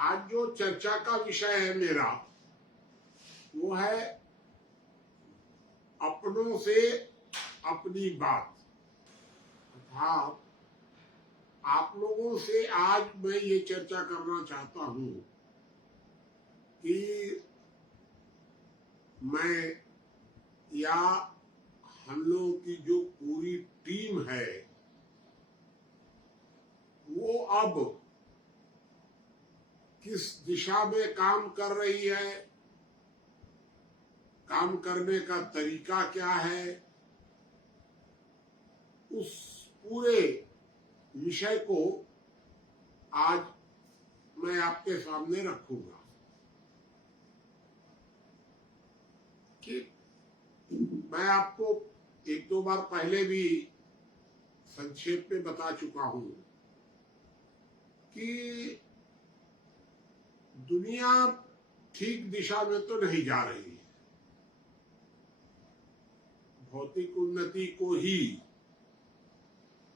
आज जो चर्चा का विषय है मेरा वो है अपनों से अपनी बात। अर्थात आप लोगों से आज मैं ये चर्चा करना चाहता हूं कि मैं या हम लोगों की जो पूरी टीम है वो अब किस दिशा में काम कर रही है, काम करने का तरीका क्या है, उस पूरे विषय को आज मैं आपके सामने रखूंगा कि मैं आपको एक दो बार पहले भी संक्षेप में बता चुका हूं कि दुनिया ठीक दिशा में तो नहीं जा रही है। भौतिक उन्नति को ही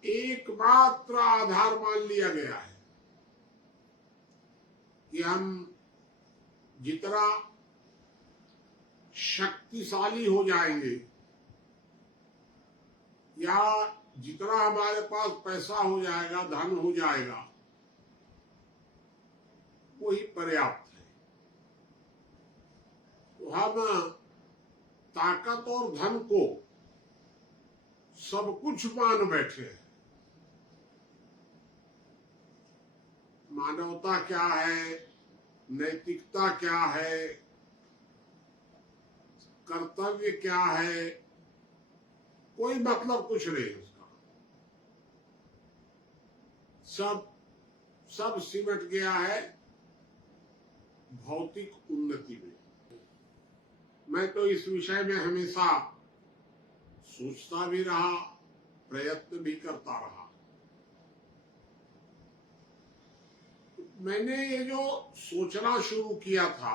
एकमात्र आधार मान लिया गया है कि हम जितना शक्तिशाली हो जाएंगे या जितना हमारे पास पैसा हो जाएगा, धन हो जाएगा, वही पर्याप्त है। तो हम ताकत और धन को सब कुछ मान बैठे हैं। मानवता क्या है, नैतिकता क्या है, कर्तव्य क्या है, कोई मतलब कुछ नहीं उसका। सब सिमट गया है भौतिक उन्नति में। मैं तो इस विषय में हमेशा सोचता भी रहा, प्रयत्न भी करता रहा। मैंने ये जो सोचना शुरू किया था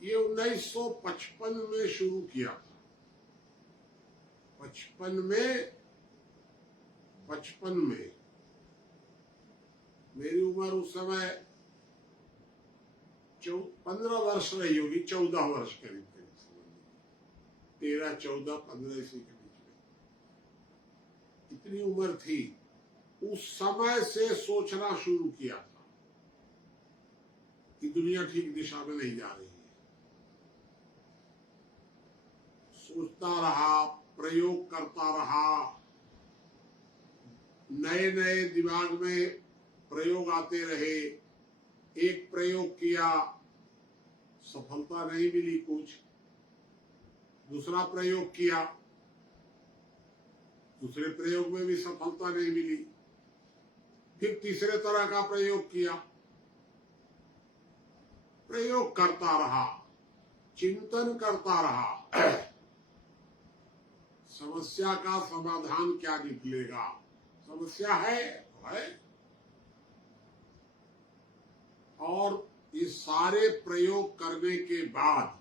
ये 1955 में शुरू किया था। 55 में मेरी उम्र उस समय 15 वर्ष रही होगी, 14 वर्ष करीब 13, 14, 15 इसी के बीच में इतनी उम्र थी। उस समय से सोचना शुरू किया था कि दुनिया ठीक दिशा में नहीं जा रही है। सोचता रहा, प्रयोग करता रहा, नए नए दिमाग में प्रयोग आते रहे। एक प्रयोग किया, सफलता नहीं मिली कुछ, दूसरा प्रयोग किया, दूसरे प्रयोग में भी सफलता नहीं मिली, फिर तीसरे तरह का प्रयोग किया। प्रयोग करता रहा, चिंतन करता रहा, समस्या का समाधान क्या निकलेगा। समस्या है और ये सारे प्रयोग करने के बाद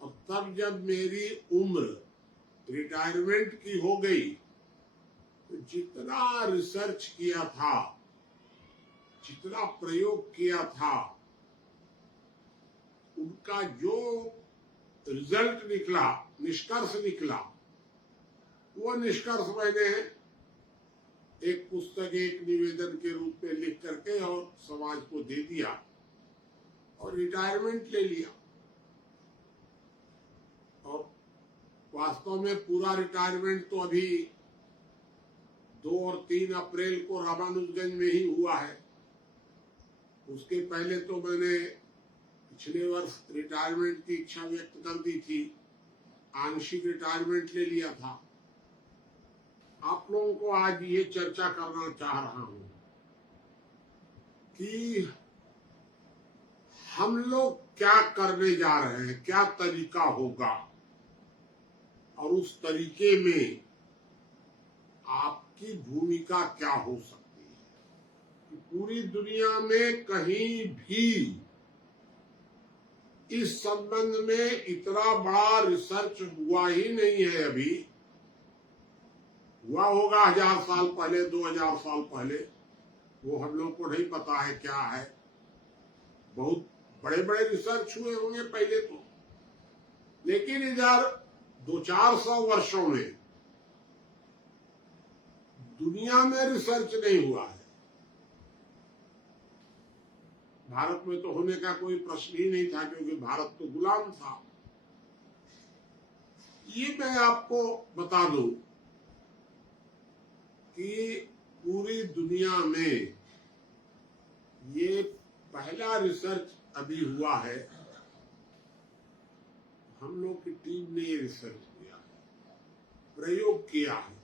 और तब जब मेरी उम्र रिटायरमेंट की हो गई तो जितना रिसर्च किया था, जितना प्रयोग किया था, उनका जो रिजल्ट निकला, निष्कर्ष निकला, वो निष्कर्ष मैंने एक पुस्तक, एक निवेदन के रूप में लिख करके और समाज को दे दिया और रिटायरमेंट ले लिया। और वास्तव में पूरा रिटायरमेंट तो अभी 2 और 3 अप्रैल को रामानुजगंज में ही हुआ है। उसके पहले तो मैंने पिछले वर्ष रिटायरमेंट की इच्छा व्यक्त कर दी थी, आंशिक रिटायरमेंट ले लिया था। आप लोगों को आज ये चर्चा करना चाह रहा हूं कि हम लोग क्या करने जा रहे हैं, क्या तरीका होगा और उस तरीके में आपकी भूमिका क्या हो सकती है। पूरी दुनिया में कहीं भी इस संबंध में इतना बड़ा रिसर्च हुआ ही नहीं है। अभी हुआ होगा 1000 साल पहले, 2000 साल पहले, वो हम लोग को नहीं पता है क्या है। बहुत बड़े बड़े रिसर्च हुए होंगे पहले तो, लेकिन इधर 200-400 वर्षों में दुनिया में रिसर्च नहीं हुआ है। भारत में तो होने का कोई प्रश्न ही नहीं था, क्योंकि भारत तो गुलाम था। ये मैं आपको बता दूं कि पूरी दुनिया में ये पहला रिसर्च अभी हुआ है। हम लोग की टीम ने ये रिसर्च किया है, प्रयोग किया है,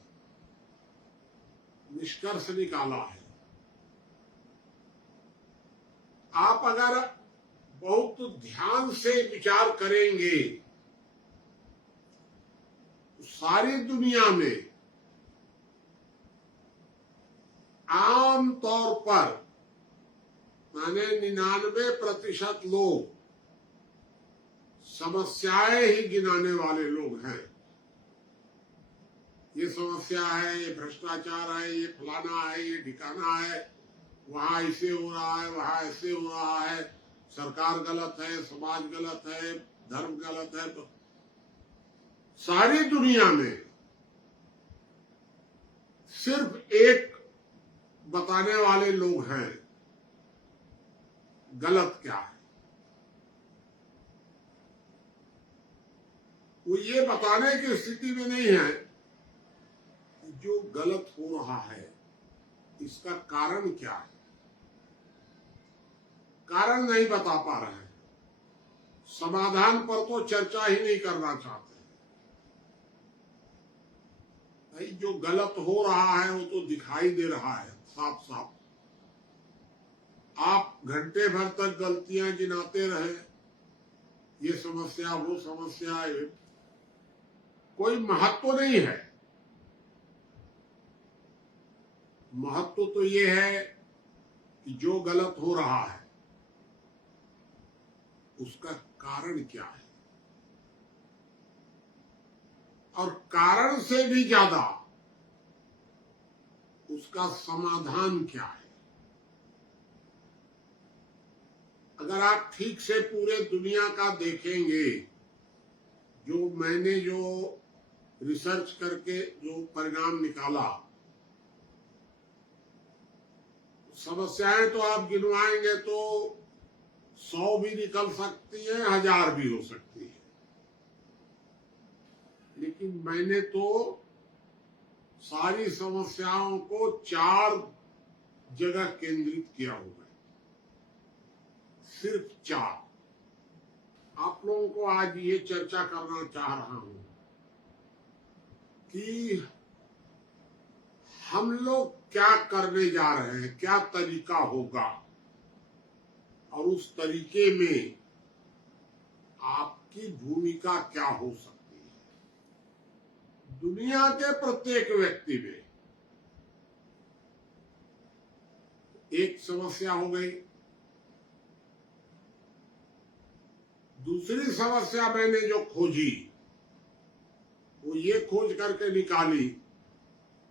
निष्कर्ष निकाला है। आप अगर बहुत ध्यान से विचार करेंगे तो सारी दुनिया में आम तौर पर माने 99% लोग समस्याएं ही गिनाने वाले लोग हैं। ये समस्या है, ये भ्रष्टाचार है, ये फलाना है, ये ठिकाना है, वहां ऐसे हो रहा है, वहां ऐसे हो रहा है, सरकार गलत है, समाज गलत है, धर्म गलत है। तो सारी दुनिया में सिर्फ एक बताने वाले लोग हैं गलत क्या है। वो ये बताने की स्थिति में नहीं है कि जो गलत हो रहा है इसका कारण क्या है। कारण नहीं बता पा रहे हैं, समाधान पर तो चर्चा ही नहीं करना चाहते। भाई जो गलत हो रहा है वो तो दिखाई दे रहा है साफ साफ। आप घंटे भर तक गलतियां गिनाते रहे, ये समस्या वो समस्या, कोई महत्व नहीं है। महत्व तो ये है कि जो गलत हो रहा है उसका कारण क्या है, और कारण से भी ज्यादा उसका समाधान क्या है। अगर आप ठीक से पूरे दुनिया का देखेंगे, जो मैंने जो रिसर्च करके जो परिणाम निकाला, समस्याएं तो आप गिनवाएंगे तो 100 भी निकल सकती है, 1000 भी हो सकती है। लेकिन मैंने तो सारी समस्याओं को 4 जगह केंद्रित किया हुआ है, सिर्फ 4। आप लोगों को आज ये चर्चा करना चाह रहा हूं कि हम लोग क्या करने जा रहे हैं, क्या तरीका होगा, और उस तरीके में आपकी भूमिका क्या हो सकती है। दुनिया के प्रत्येक व्यक्ति में एक समस्या हो गई। दूसरी समस्या मैंने जो खोजी वो ये खोज करके निकाली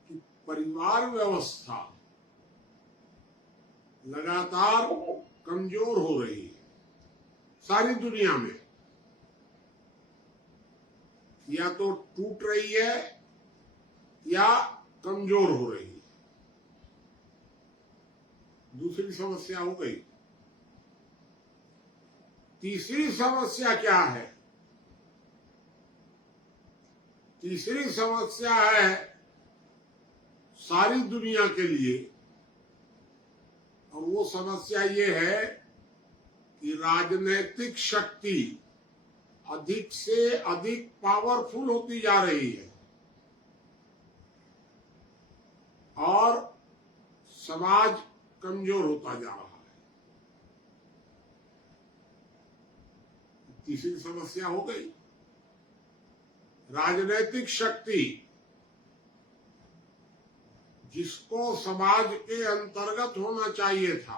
कि परिवार व्यवस्था लगातार कमजोर हो रही है सारी दुनिया में। या तो टूट रही है या कमजोर हो रही है। दूसरी समस्या हो गई। तीसरी समस्या क्या है? तीसरी समस्या है सारी दुनिया के लिए, और वो समस्या ये है कि राजनीतिक शक्ति अधिक से अधिक पावरफुल होती जा रही है और समाज कमजोर होता जा रहा है। तीसरी समस्या हो गई। राजनीतिक शक्ति जिसको समाज के अंतर्गत होना चाहिए था,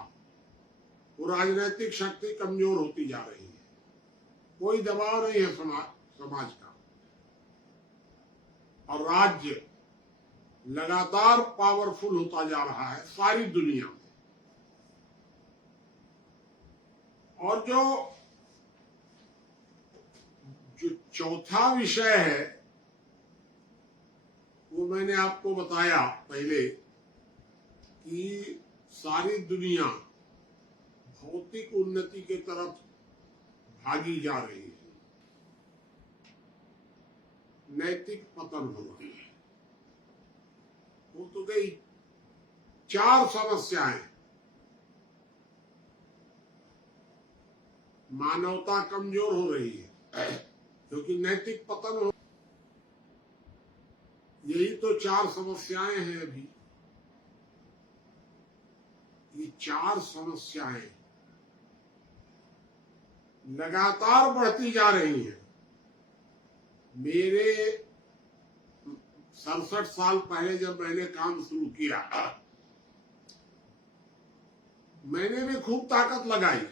वो राजनीतिक शक्ति कमजोर होती जा रही है। कोई दबाव नहीं है समाज का, और राज्य लगातार पावरफुल होता जा रहा है सारी दुनिया में। और जो चौथा विषय है वो मैंने आपको बताया पहले कि सारी दुनिया भौतिक उन्नति के तरफ भागी जा रही है, नैतिक पतन हो रहा है। वो तो गई 4 समस्याएं। मानवता कमजोर हो रही है क्योंकि नैतिक पतन हो, यही तो 4 समस्याएं हैं। अभी ये 4 समस्याएं लगातार बढ़ती जा रही हैं। मेरे 67 साल पहले जब मैंने काम शुरू किया, मैंने भी खूब ताकत लगाई,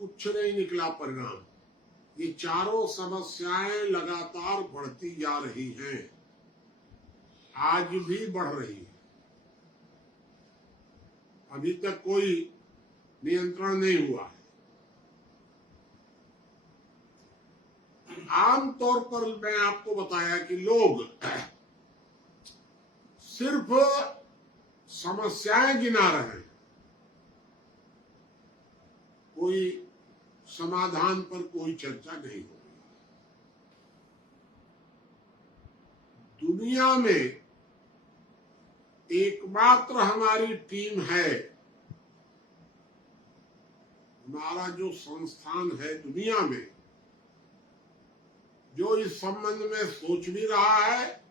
कुछ नहीं निकला परिणाम। ये चारों समस्याएं लगातार बढ़ती जा रही हैं, आज भी बढ़ रही है। अभी तक कोई नियंत्रण नहीं हुआ है। आमतौर पर मैं आपको बताया कि लोग सिर्फ समस्याएं गिना रहे हैं, कोई समाधान पर कोई चर्चा नहीं हो रही। दुनिया में एकमात्र हमारी टीम है, हमारा जो संस्थान है दुनिया में, जो इस संबंध में सोच भी रहा है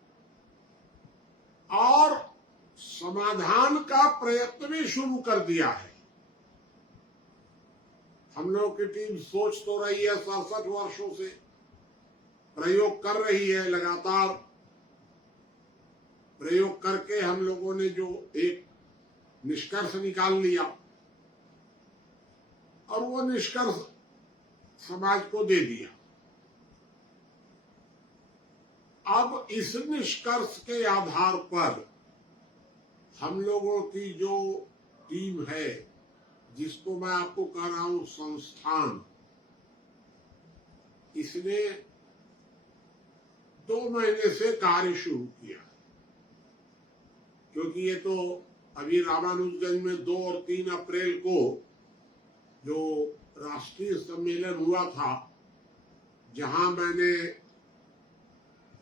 और समाधान का प्रयत्न भी शुरू कर दिया है। हम लोग की टीम सोच तो रही है, 67 वर्षों से प्रयोग कर रही है। लगातार प्रयोग करके हम लोगों ने जो एक निष्कर्ष निकाल लिया और वो निष्कर्ष समाज को दे दिया। अब इस निष्कर्ष के आधार पर हम लोगों की जो टीम है, जिसको मैं आपको कह रहा हूं संस्थान, इसने 2 महीने से कार्य शुरू किया। क्योंकि ये तो अभी रामानुजगंज में 2 और 3 अप्रैल को जो राष्ट्रीय सम्मेलन हुआ था, जहां मैंने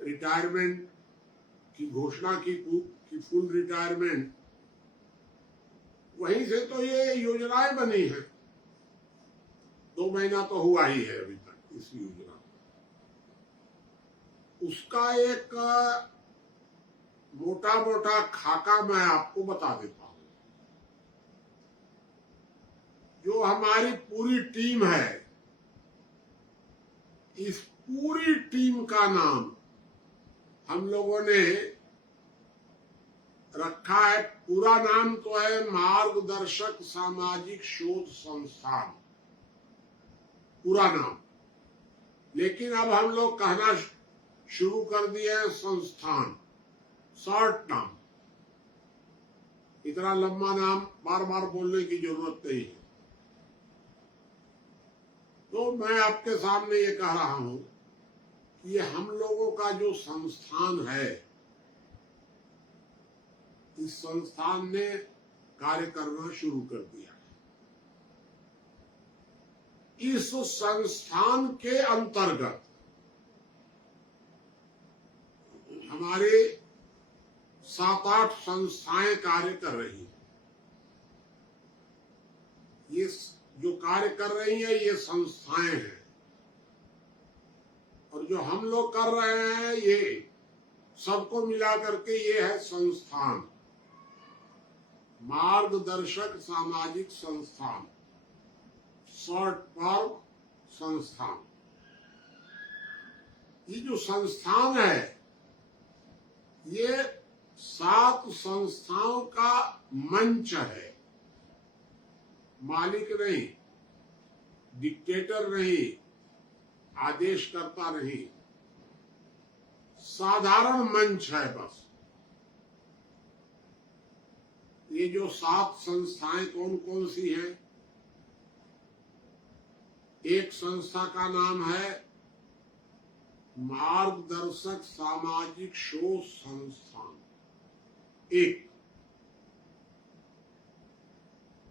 रिटायरमेंट की घोषणा की फुल रिटायरमेंट, वहीं से तो ये योजनाएं बनी हैं। 2 महीना तो हुआ ही है अभी तक इस योजना। उसका एक मोटा मोटा खाका मैं आपको बता देता हूं। जो हमारी पूरी टीम है, इस पूरी टीम का नाम हम लोगों ने रखा है, पूरा नाम तो है मार्गदर्शक सामाजिक शोध संस्थान, पूरा नाम। लेकिन अब हम लोग कहना शुरू कर दिए हैं संस्थान, शॉर्ट नाम। इतना लंबा नाम बार बार बोलने की जरूरत नहीं है। तो मैं आपके सामने ये कह रहा हूं कि ये हम लोगों का जो संस्थान है, इस संस्थान ने कार्य करना शुरू कर दिया है। इस संस्थान के अंतर्गत हमारे 7-8 संस्थाएं कार्य कर रही हैं। ये जो कार्य कर रही हैं ये संस्थाएं हैं, और जो हम लोग कर रहे हैं ये सबको मिला करके ये है संस्थान, मार्गदर्शक सामाजिक संस्थान, शॉर्ट फॉर्म संस्थान। ये जो संस्थान है ये 7 संस्थाओं का मंच है, मालिक नहीं, डिक्टेटर नहीं, आदेशकर्ता नहीं, साधारण मंच है बस। ये जो 7 संस्थाएं कौन कौन सी हैं? एक संस्था का नाम है मार्गदर्शक सामाजिक शोध संस्थान। एक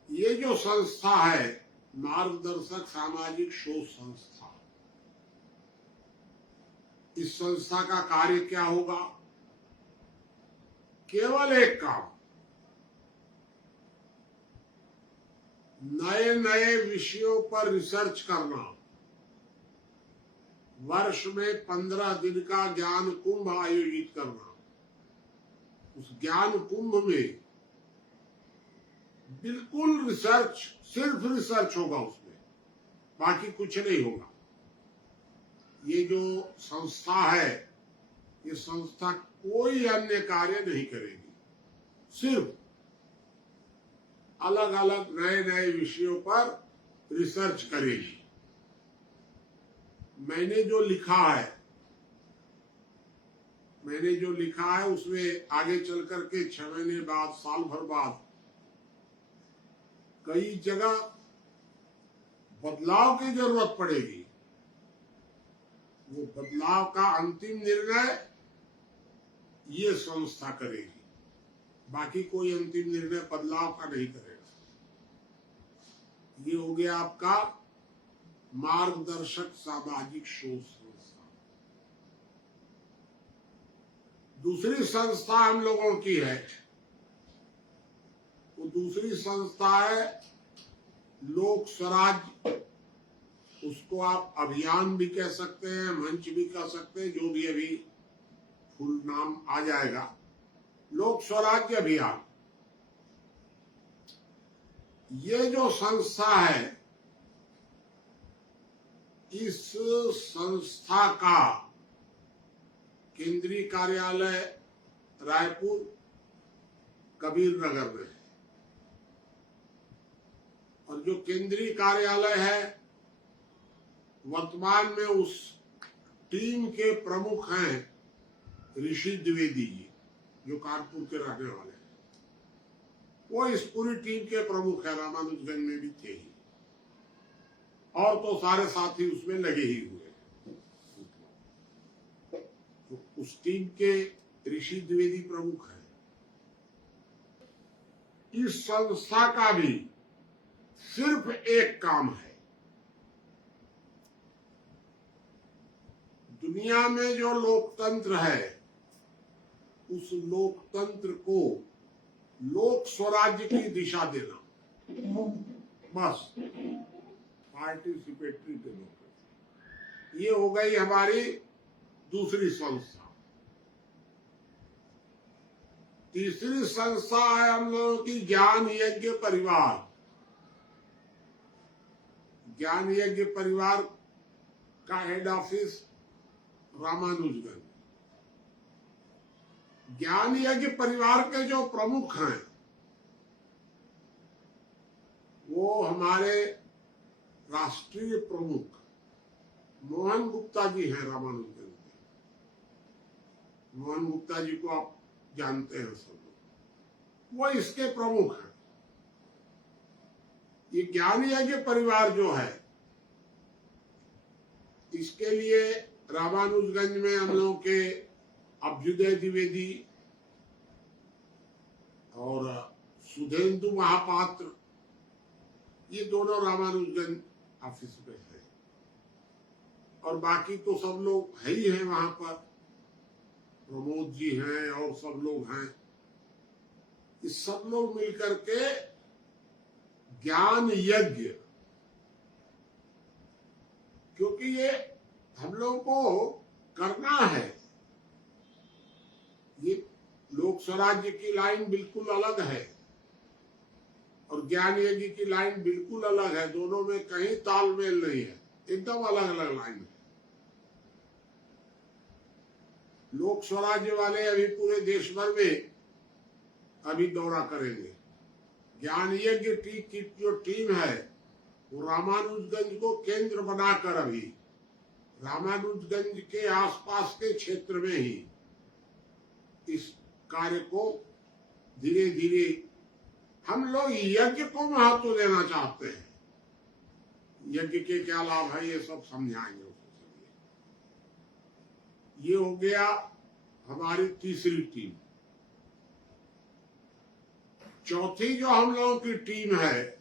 ये जो संस्था है मार्गदर्शक सामाजिक शोध संस्था, इस संस्था का कार्य क्या होगा? केवल एक काम, नए नए विषयों पर रिसर्च करना। वर्ष में 15 दिन का ज्ञान कुंभ आयोजित करना। उस ज्ञान कुंभ में बिल्कुल रिसर्च, सिर्फ रिसर्च होगा उसमें, बाकी कुछ नहीं होगा। ये जो संस्था है, ये संस्था कोई अन्य कार्य नहीं करेगी, सिर्फ अलग अलग नए नए विषयों पर रिसर्च करेगी। मैंने जो लिखा है उसमें आगे चल करके 6 महीने बाद, साल भर बाद कई जगह बदलाव की जरूरत पड़ेगी। वो बदलाव का अंतिम निर्णय ये संस्था करेगी, बाकी कोई अंतिम निर्णय बदलाव का नहीं करेगा। ये हो गया आपका मार्गदर्शक सामाजिक शोध संस्था। दूसरी संस्था हम लोगों की है, वो दूसरी संस्था है लोक स्वराज। उसको आप अभियान भी कह सकते हैं, मंच भी कह सकते हैं, जो भी अभी फुल नाम आ जाएगा, लोक स्वराज्य अभियान। ये जो संस्था है, इस संस्था का केंद्रीय कार्यालय रायपुर कबीर नगर में है, और जो केंद्रीय कार्यालय है वर्तमान में उस टीम के प्रमुख हैं ऋषि द्विवेदी जी, जो कानपुर के रहने वाले हैं। वो इस पूरी टीम के प्रमुख है, रामानुजगंज में भी थे ही, और तो सारे साथी उसमें लगे ही हुए। तो उस टीम के ऋषि द्विवेदी प्रमुख हैं। इस संस्था का भी सिर्फ एक काम है, दुनिया में जो लोकतंत्र है उस लोकतंत्र को लोक स्वराज्य की दिशा देना, बस। पार्टिसिपेटरी डेमोक्रेसी, ये हो गई हमारी दूसरी संस्था। तीसरी संस्था है हम लोगों की ज्ञान यज्ञ परिवार। ज्ञान यज्ञ परिवार का हेड ऑफिस रामानुजगंज। ज्ञान यज्ञ परिवार के जो प्रमुख हैं वो हमारे राष्ट्रीय प्रमुख मोहन गुप्ता जी हैं, रामानुजगंज के। मोहन गुप्ता जी को आप जानते हैं सब लोग, वो इसके प्रमुख हैं। ये ज्ञान यज्ञ परिवार जो है, इसके लिए रामानुजगंज में हम लोगों के अभ्युदय द्विवेदी और सुधेंदु महापात्र, ये दोनों रामानुजगंज ऑफिस में है, और बाकी तो सब लोग है ही हैं वहां पर। प्रमोद जी हैं और सब लोग हैं। ये सब लोग मिलकर के ज्ञान यज्ञ, क्योंकि ये हम लोग को करना है। ये लोक स्वराज्य की लाइन बिल्कुल अलग है और ज्ञान यज्ञ की लाइन बिल्कुल अलग है, दोनों में कहीं तालमेल नहीं है, एकदम अलग अलग लाइन है। लोक स्वराज्य वाले अभी पूरे देश भर में अभी दौरा करेंगे। ज्ञान यज्ञ की जो टीम है वो रामानुजगंज को केंद्र बनाकर अभी रामानुजगंज के आसपास के क्षेत्र में ही इस कार्य को धीरे धीरे, हम लोग यज्ञ को महत्व देना चाहते हैं। यज्ञ के क्या लाभ है, ये सब समझाएंगे उसको। ये हो गया हमारी तीसरी टीम। चौथी जो हम लोगों की टीम है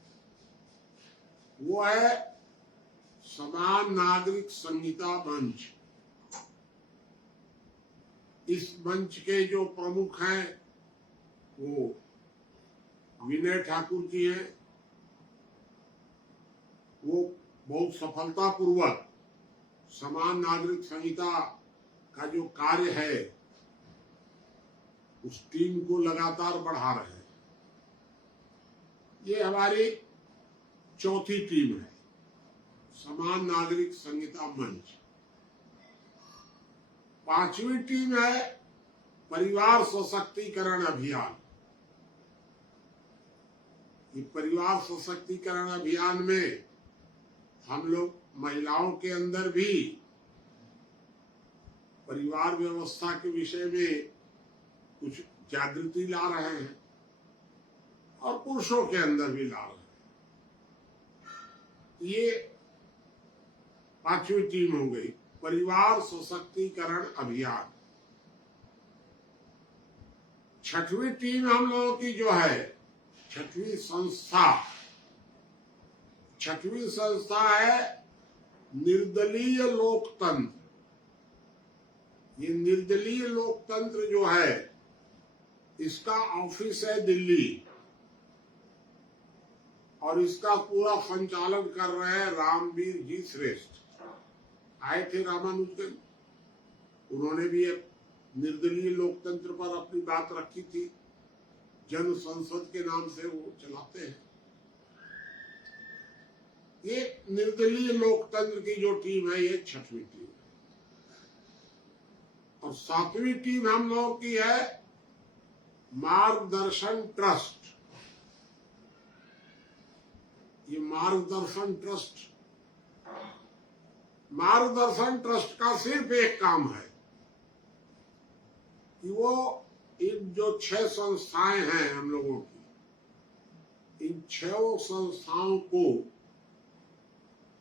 वो है समान नागरिक संहिता मंच। इस मंच के जो प्रमुख हैं वो विनय ठाकुर जी हैं। वो बहुत सफलतापूर्वक समान नागरिक संहिता का जो कार्य है उस टीम को लगातार बढ़ा रहे हैं। ये हमारी चौथी टीम है, समान नागरिक संहिता मंच। पांचवी टीम है परिवार सशक्तिकरण अभियान। ये परिवार सशक्तिकरण अभियान में हम लोग महिलाओं के अंदर भी परिवार व्यवस्था के विषय में कुछ जागृति ला रहे हैं और पुरुषों के अंदर भी ला रहे हैं। ये पांचवी टीम हो गई, परिवार सशक्तिकरण अभियान। छठवीं टीम हम लोगों की जो है, छठवीं संस्था है निर्दलीय लोकतंत्र। ये निर्दलीय लोकतंत्र जो है इसका ऑफिस है दिल्ली और इसका पूरा संचालन कर रहे हैं रामवीर जी श्रेष्ठ। आए थे रामानुजगंज, उन्होंने भी निर्दलीय लोकतंत्र पर अपनी बात रखी थी। जन संसद के नाम से वो चलाते हैं। ये निर्दलीय लोकतंत्र की जो टीम है ये छठवीं टीम है। और सातवीं टीम हम लोगों की है मार्गदर्शन ट्रस्ट। ये मार्गदर्शन ट्रस्ट का सिर्फ एक काम है कि वो इन जो 6 संस्थाएं हैं हम लोगों की, इन 6 संस्थाओं को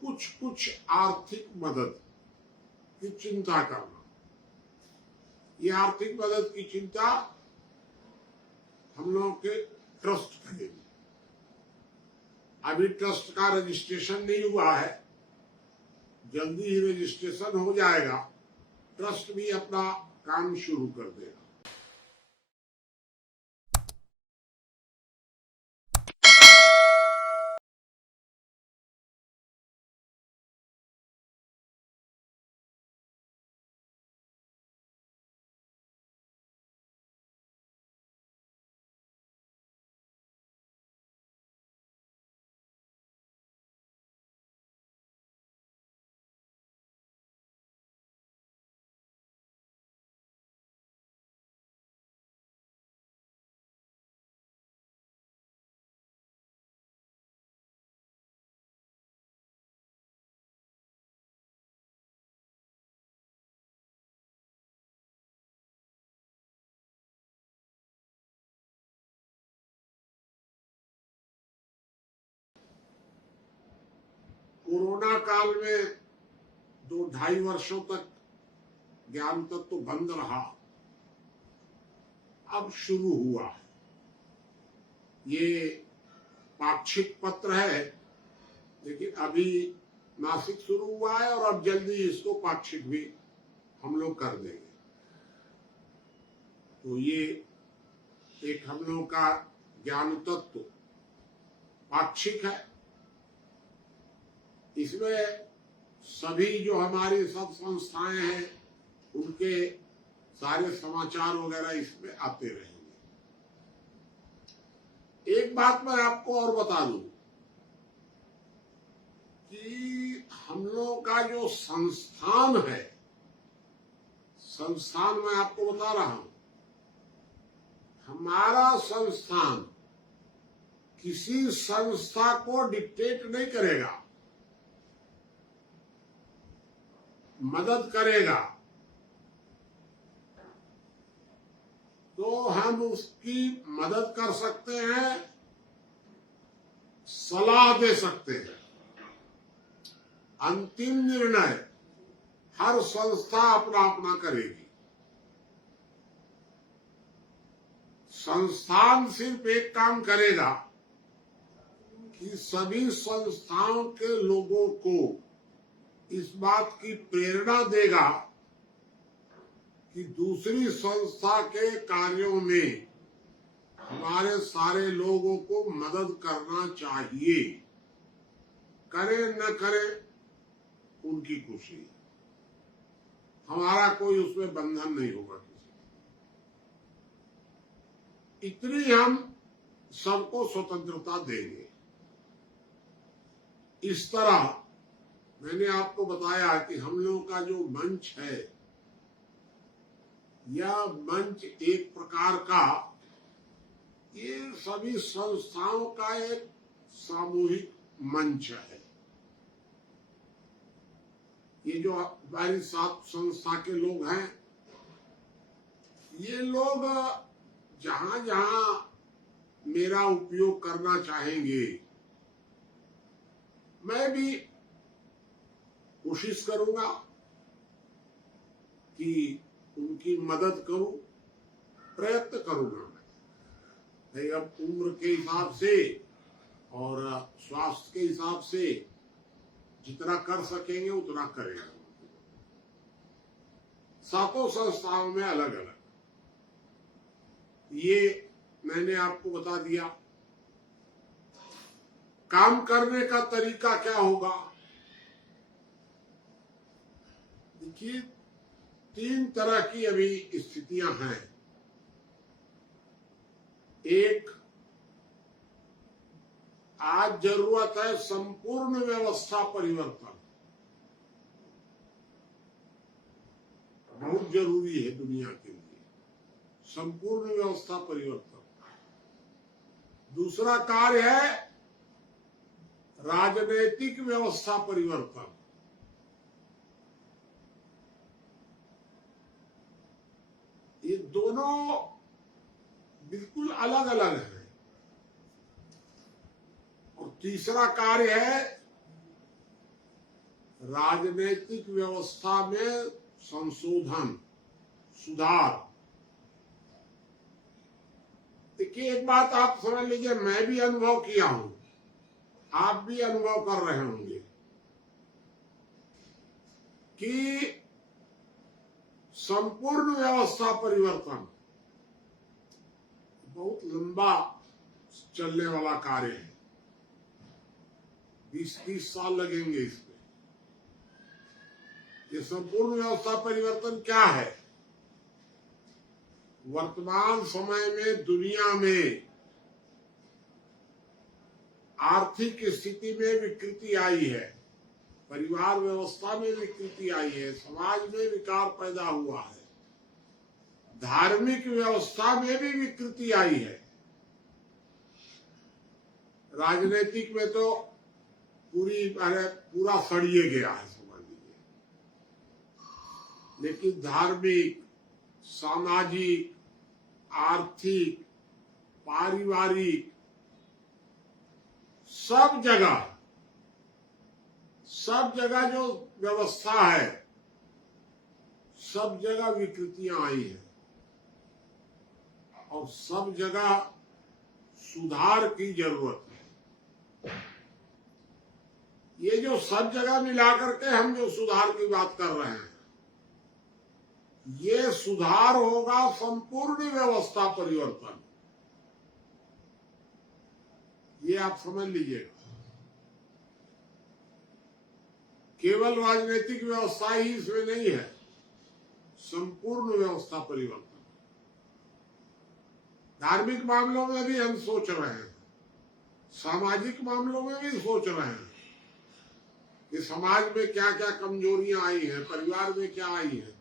कुछ आर्थिक मदद की चिंता करना। ये आर्थिक मदद की चिंता हम लोगों के ट्रस्ट करेगी। अभी ट्रस्ट का रजिस्ट्रेशन नहीं हुआ है, जल्दी ही रजिस्ट्रेशन हो जाएगा। ट्रस्ट भी अपना काम शुरू कर देगा। कोरोना काल में 2-2.5 वर्षों तक ज्ञान तत्व तो बंद रहा, अब शुरू हुआ है। ये पाक्षिक पत्र है, लेकिन अभी मासिक शुरू हुआ है और अब जल्दी इसको पाक्षिक भी हम लोग कर देंगे। तो ये एक हम लोग का ज्ञान तत्व पाक्षिक है। इसमें सभी जो हमारी सब संस्थाएं हैं उनके सारे समाचार वगैरह इसमें आते रहेंगे। एक बात मैं आपको और बता दूं कि हम लोग का जो संस्थान है, संस्थान मैं आपको बता रहा हूं, हमारा संस्थान किसी संस्था को डिक्टेट नहीं करेगा, मदद करेगा। तो हम उसकी मदद कर सकते हैं, सलाह दे सकते हैं, अंतिम निर्णय हर संस्था अपना अपना करेगी। संस्थान सिर्फ एक काम करेगा कि सभी संस्थाओं के लोगों को इस बात की प्रेरणा देगा कि दूसरी संस्था के कार्यों में हमारे सारे लोगों को मदद करना चाहिए। करे न करे उनकी खुशी, हमारा कोई उसमें बंधन नहीं होगा किसी। इतनी हम सबको स्वतंत्रता देंगे। इस तरह मैंने आपको बताया कि हम लोगों का जो मंच है, यह मंच एक प्रकार का ये सभी संस्थाओं का एक सामूहिक मंच है। ये जो हमारी 7 संस्था के लोग हैं, ये लोग जहां जहां मेरा उपयोग करना चाहेंगे, मैं भी कोशिश करूंगा कि उनकी मदद करूं, प्रयत्न करूंगा। मैं अब उम्र के हिसाब से और स्वास्थ्य के हिसाब से जितना कर सकेंगे उतना करेंगे। 7 संस्थाओं में अलग अलग, ये मैंने आपको बता दिया। काम करने का तरीका क्या होगा? देखिए, 3 तरह की अभी स्थितियां हैं। एक, आज जरूरत है संपूर्ण व्यवस्था परिवर्तन, बहुत जरूरी है दुनिया के लिए संपूर्ण व्यवस्था परिवर्तन। दूसरा कार्य है राजनीतिक व्यवस्था परिवर्तन। ये दोनों बिल्कुल अलग अलग हैं। और तीसरा कार्य है राजनीतिक व्यवस्था में संशोधन, सुधार। देखिए, एक बात आप समझ लीजिए, मैं भी अनुभव किया हूं, आप भी अनुभव कर रहे होंगे कि संपूर्ण व्यवस्था परिवर्तन बहुत लंबा चलने वाला कार्य है। 20-30 साल लगेंगे इसमें। ये संपूर्ण व्यवस्था परिवर्तन क्या है? वर्तमान समय में दुनिया में आर्थिक स्थिति में विकृति आई है, परिवार व्यवस्था में विकृति आई है, समाज में विकार पैदा हुआ है, धार्मिक व्यवस्था में भी विकृति आई है, राजनीतिक में तो पूरा सड़िए गया है समझ लीजिए। लेकिन धार्मिक, सामाजिक, आर्थिक, पारिवारिक, सब जगह जो व्यवस्था है, सब जगह विकृतियां आई हैं और सब जगह सुधार की जरूरत है। ये जो सब जगह मिला करके हम जो सुधार की बात कर रहे हैं, ये सुधार होगा संपूर्ण व्यवस्था परिवर्तन। ये आप समझ लीजिएगा। केवल राजनीतिक व्यवस्था ही इसमें नहीं है, संपूर्ण व्यवस्था परिवर्तन। धार्मिक मामलों में भी हम सोच रहे हैं, सामाजिक मामलों में भी सोच रहे हैं कि समाज में क्या क्या कमजोरियां आई हैं, परिवार में क्या आई है,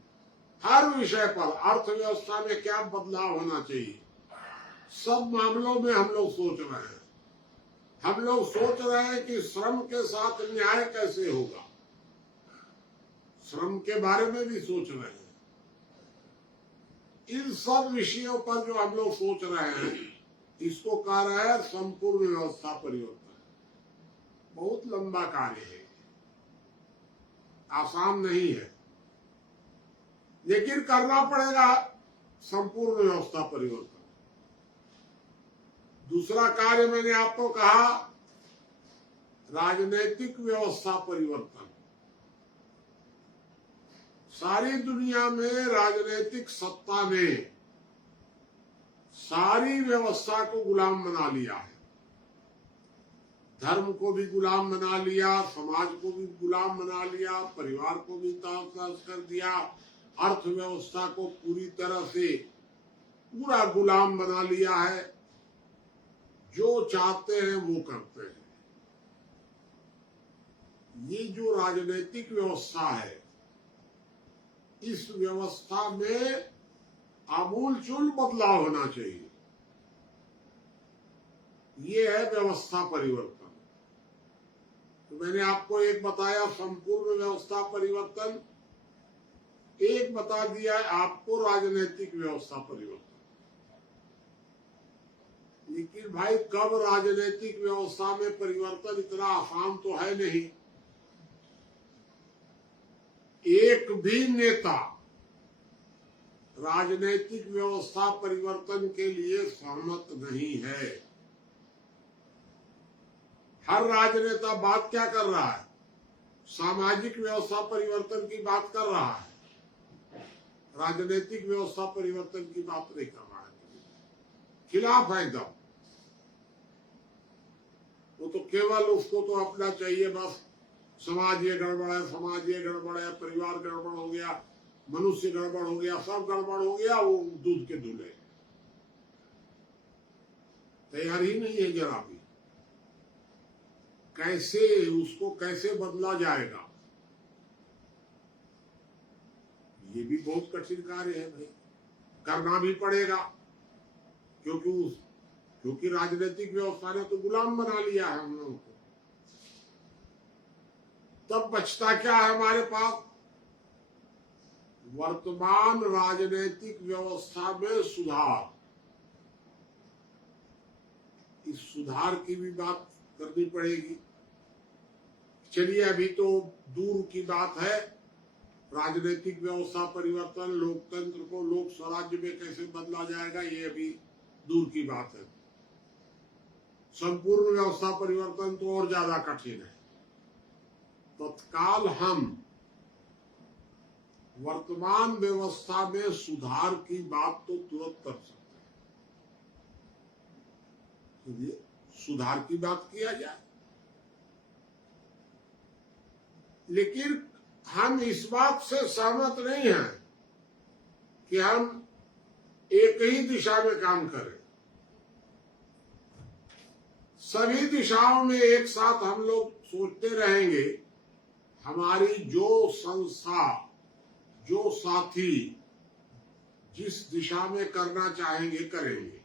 हर विषय पर, अर्थव्यवस्था में क्या बदलाव होना चाहिए, सब मामलों में हम लोग सोच रहे हैं। हम लोग सोच रहे हैं कि श्रम के साथ न्याय कैसे होगा, श्रम के बारे में भी सोच रहे हैं। इन सब विषयों पर जो हम लोग सोच रहे हैं, इसको कह रहे हैं संपूर्ण व्यवस्था परिवर्तन। बहुत लंबा कार्य है। आसान नहीं है, लेकिन करना पड़ेगा संपूर्ण व्यवस्था परिवर्तन। दूसरा कार्य मैंने आपको कहा, राजनीतिक व्यवस्था परिवर्तन। सारी दुनिया में राजनीतिक सत्ता ने सारी व्यवस्था को गुलाम बना लिया है। धर्म को भी गुलाम बना लिया, समाज को भी गुलाम बना लिया, परिवार को भी तहस कर दिया, अर्थव्यवस्था को पूरी तरह से पूरा गुलाम बना लिया है। जो चाहते हैं वो करते हैं। ये जो राजनीतिक व्यवस्था है, इस व्यवस्था में आमूलचूल बदलाव होना चाहिए। ये है व्यवस्था परिवर्तन। तो मैंने आपको एक बताया संपूर्ण व्यवस्था परिवर्तन, एक बता दिया है आपको राजनीतिक व्यवस्था परिवर्तन। लेकिन भाई कब राजनीतिक व्यवस्था में परिवर्तन, इतना आसान तो है नहीं। एक भी नेता राजनीतिक व्यवस्था परिवर्तन के लिए सहमत नहीं है। हर राजनेता बात क्या कर रहा है? सामाजिक व्यवस्था परिवर्तन की बात कर रहा है, राजनीतिक व्यवस्था परिवर्तन की बात नहीं कर रहा है। खिलाफ है एकदम। वो तो केवल उसको तो अपना चाहिए, बस समाज ये गड़बड़ है, समाज ये गड़बड़ है, परिवार गड़बड़ हो गया, मनुष्य गड़बड़ हो गया, सब गड़बड़ हो गया, वो दूध के धुले। तैयार ही नहीं है जरा भी। कैसे उसको कैसे बदला जाएगा, ये भी बहुत कठिन कार्य है भाई। करना भी पड़ेगा, क्योंकि राजनीतिक व्यवस्था ने तो गुलाम बना लिया है हम लोगों को। तब बचता क्या है हमारे पास? वर्तमान राजनीतिक व्यवस्था में सुधार। इस सुधार की भी बात करनी पड़ेगी। चलिए, अभी तो दूर की बात है राजनीतिक व्यवस्था परिवर्तन, लोकतंत्र को लोक स्वराज्य में कैसे बदला जाएगा, ये अभी दूर की बात है। संपूर्ण व्यवस्था परिवर्तन तो और ज्यादा कठिन है। तत्काल हम वर्तमान व्यवस्था में सुधार की बात तो तुरंत कर सकते हैं। सुधार की बात किया जाए, लेकिन हम इस बात से सहमत नहीं हैं कि हम एक ही दिशा में काम करें। सभी दिशाओं में एक साथ हम लोग सोचते रहेंगे, हमारी जो संस्था, जो साथी जिस दिशा में करना चाहेंगे करेंगे।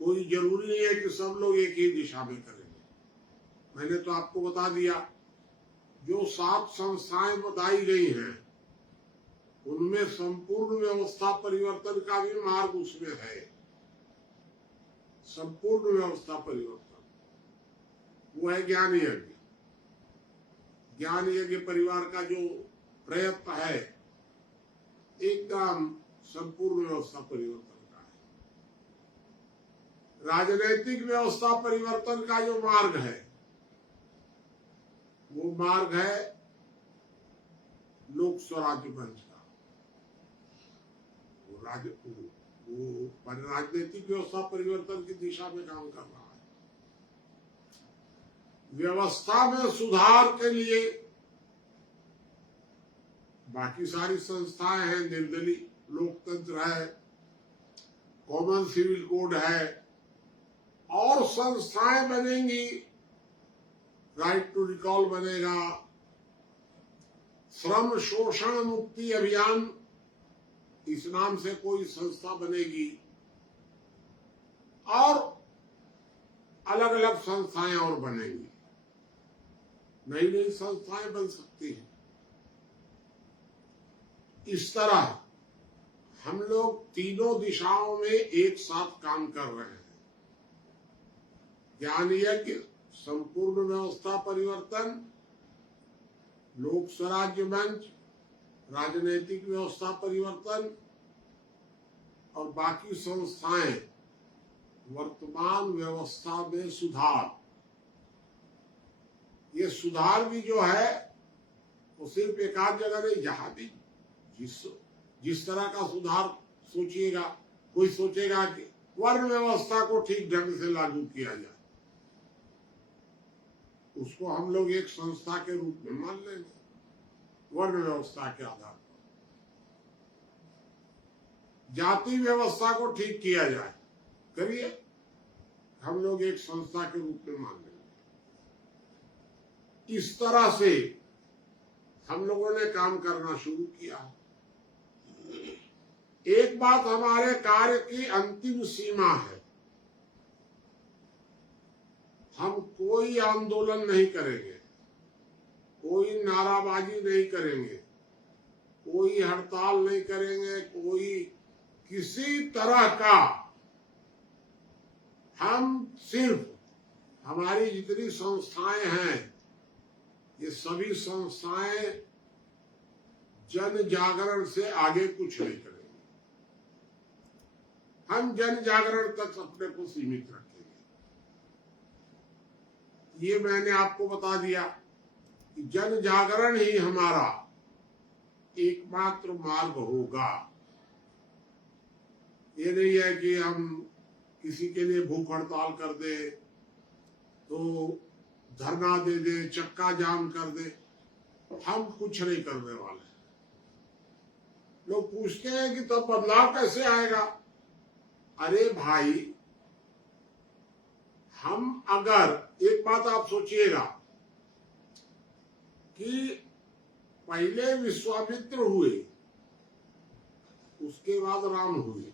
कोई जरूरी नहीं है कि सब लोग एक ही दिशा में करेंगे। मैंने तो आपको बता दिया, जो 7 संस्थाएं बताई गई हैं, उनमें संपूर्ण व्यवस्था परिवर्तन का भी मार्ग उसमें है। संपूर्ण व्यवस्था परिवर्तन वो है ज्ञान यज्ञ। ज्ञान यज्ञ परिवार का जो प्रयत्न है, एकदम संपूर्ण व्यवस्था परिवर्तन का है। राजनीतिक व्यवस्था परिवर्तन का जो मार्ग है, वो मार्ग है लोक स्वराज्य मंच का। वो राजनीतिक व्यवस्था परिवर्तन की दिशा में काम कर रहा है। व्यवस्था में सुधार के लिए बाकी सारी संस्थाएं हैं, निर्दलीय लोकतंत्र है, कॉमन सिविल कोड है, और संस्थाएं बनेंगी। राइट टू रिकॉल बनेगा, श्रम शोषण मुक्ति अभियान इस नाम से कोई संस्था बनेगी, और अलग अलग संस्थाएं और बनेंगी। नई नई संस्थाएं बन सकती हैं। इस तरह हम लोग तीनों दिशाओं में एक साथ काम कर रहे हैं। ज्ञान यज्ञ, संपूर्ण व्यवस्था परिवर्तन लोक स्वराज्य मंच, राजनीतिक व्यवस्था परिवर्तन और बाकी संस्थाएं वर्तमान व्यवस्था में सुधार। ये सुधार भी जो है वो सिर्फ एक आध जगह नहीं, जहां भी जिस तरह का सुधार सोचिएगा, कोई सोचेगा कि वर्ण व्यवस्था को ठीक ढंग से लागू किया जाए, उसको हम लोग एक संस्था के रूप में मान लेंगे वर्ण व्यवस्था के आधार पर। जाति व्यवस्था को ठीक किया जाए, करिए, हम लोग एक संस्था के रूप में मान लेंगे। इस तरह से हम लोगों ने काम करना शुरू किया। एक बात हमारे कार्य की अंतिम सीमा है, हम कोई आंदोलन नहीं करेंगे, कोई नाराबाजी नहीं करेंगे, कोई हड़ताल नहीं करेंगे, कोई किसी तरह का, हम सिर्फ हमारी जितनी संस्थाएं हैं ये सभी संस्थाएं जन जागरण से आगे कुछ नहीं करेंगे। हम जन जागरण तक अपने को सीमित रखेंगे। ये मैंने आपको बता दिया कि जन जागरण ही हमारा एकमात्र मार्ग होगा। ये नहीं है कि हम किसी के लिए भूख हड़ताल कर दे, तो धरना दे दे, चक्का जाम कर दे, हम कुछ नहीं करने वाले। लोग पूछते हैं कि तब बदलाव कैसे आएगा? अरे भाई, हम अगर, एक बात आप सोचिएगा कि पहले विश्वामित्र हुए, उसके बाद राम हुए,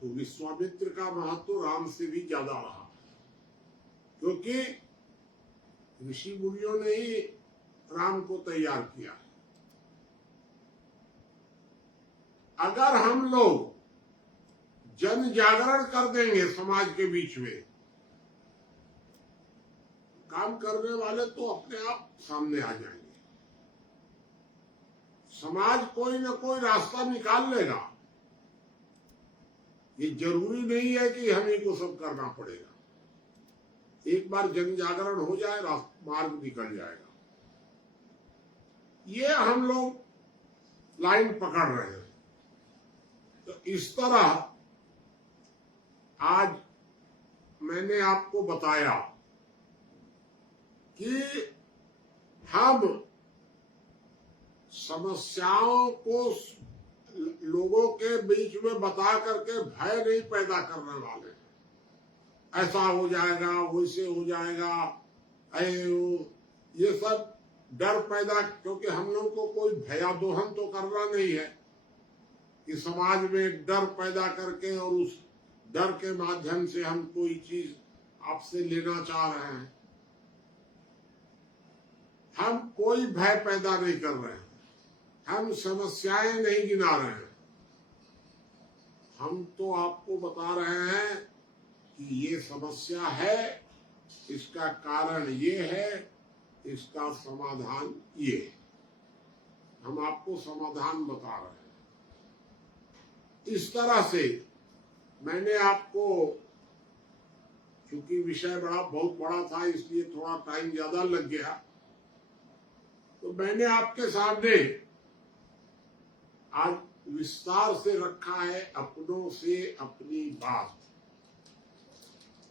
तो विश्वामित्र का महत्व राम से भी ज्यादा रहा, क्योंकि ऋषि मुनियों ने ही राम को तैयार किया। अगर हम लोग जन जागरण कर देंगे समाज के बीच में, काम करने वाले तो अपने आप सामने आ जाएंगे। समाज कोई ना कोई रास्ता निकाल लेगा। ये जरूरी नहीं है कि हम ही को सब करना पड़ेगा। एक बार जन जागरण हो जाए, मार्ग निकल जाएगा। ये हम लोग लाइन पकड़ रहे हैं। तो इस तरह आज मैंने आपको बताया कि हम समस्याओं को लोगों के बीच में बता करके भय नहीं पैदा करने वाले। ऐसा हो जाएगा, वैसे हो जाएगा, ये सब डर पैदा, क्योंकि हम लोग को कोई भयादोहन तो करना नहीं है कि समाज में डर पैदा करके और उस डर के माध्यम से हम कोई चीज आपसे लेना चाह रहे हैं। हम कोई भय पैदा नहीं कर रहे हैं, हम समस्याएं नहीं गिना रहे हैं। हम तो आपको बता रहे हैं कि ये समस्या है, इसका कारण ये है, इसका समाधान ये है। हम आपको समाधान बता रहे हैं। इस तरह से मैंने आपको, चूंकि विषय बहुत बड़ा था इसलिए थोड़ा टाइम ज्यादा लग गया, तो मैंने आपके सामने आज विस्तार से रखा है अपनों से अपनी बात।